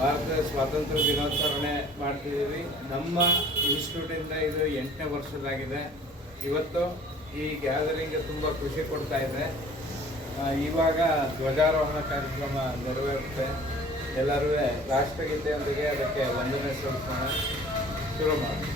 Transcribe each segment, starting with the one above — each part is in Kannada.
ಭಾರತದ ಸ್ವಾತಂತ್ರ್ಯ ದಿನಾಚರಣೆ ಮಾಡ್ತಿದ್ದೀವಿ. ನಮ್ಮ ಇನ್ಸ್ಟಿಟ್ಯೂಟಿಂದ ಇದು 8ನೇ ವರ್ಷದಾಗಿದೆ. ಇವತ್ತು ಈ ಗ್ಯಾದರಿಂಗ್ ತುಂಬ ಖುಷಿ ಕೊಡ್ತಾ ಇದೆ. ಇವಾಗ ಧ್ವಜಾರೋಹಣ ಕಾರ್ಯಕ್ರಮ ನೆರವೇರುತ್ತೆ. ಎಲ್ಲರೂ ರಾಷ್ಟ್ರಗೀತೆಯೊಂದಿಗೆ ಅದಕ್ಕೆ ವಂದನೆ ಸಲ್ಲಿಸೋಣ. ಶುರು ಮಾಡಿ.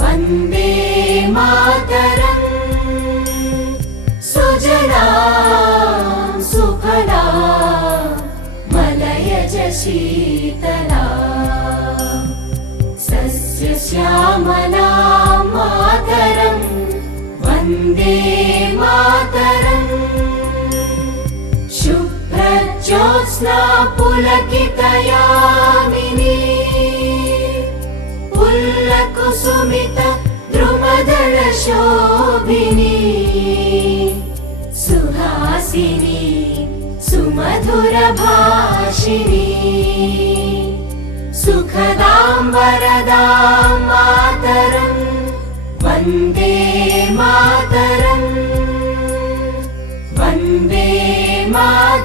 वन्दे मातरं सुजला सुफला मलयज शीतला सस्यश्यामला मातरं वन्दे मातरं शुभ्रज्योत्स्ना पुलकितयामिनी पुल्लकुसुमित द्रुमदल शोभिनी सुहासिनी सुमधुर भाषिणी सुखदां वरदां मातरं वन्दे मातरं वन्दे मातरम्।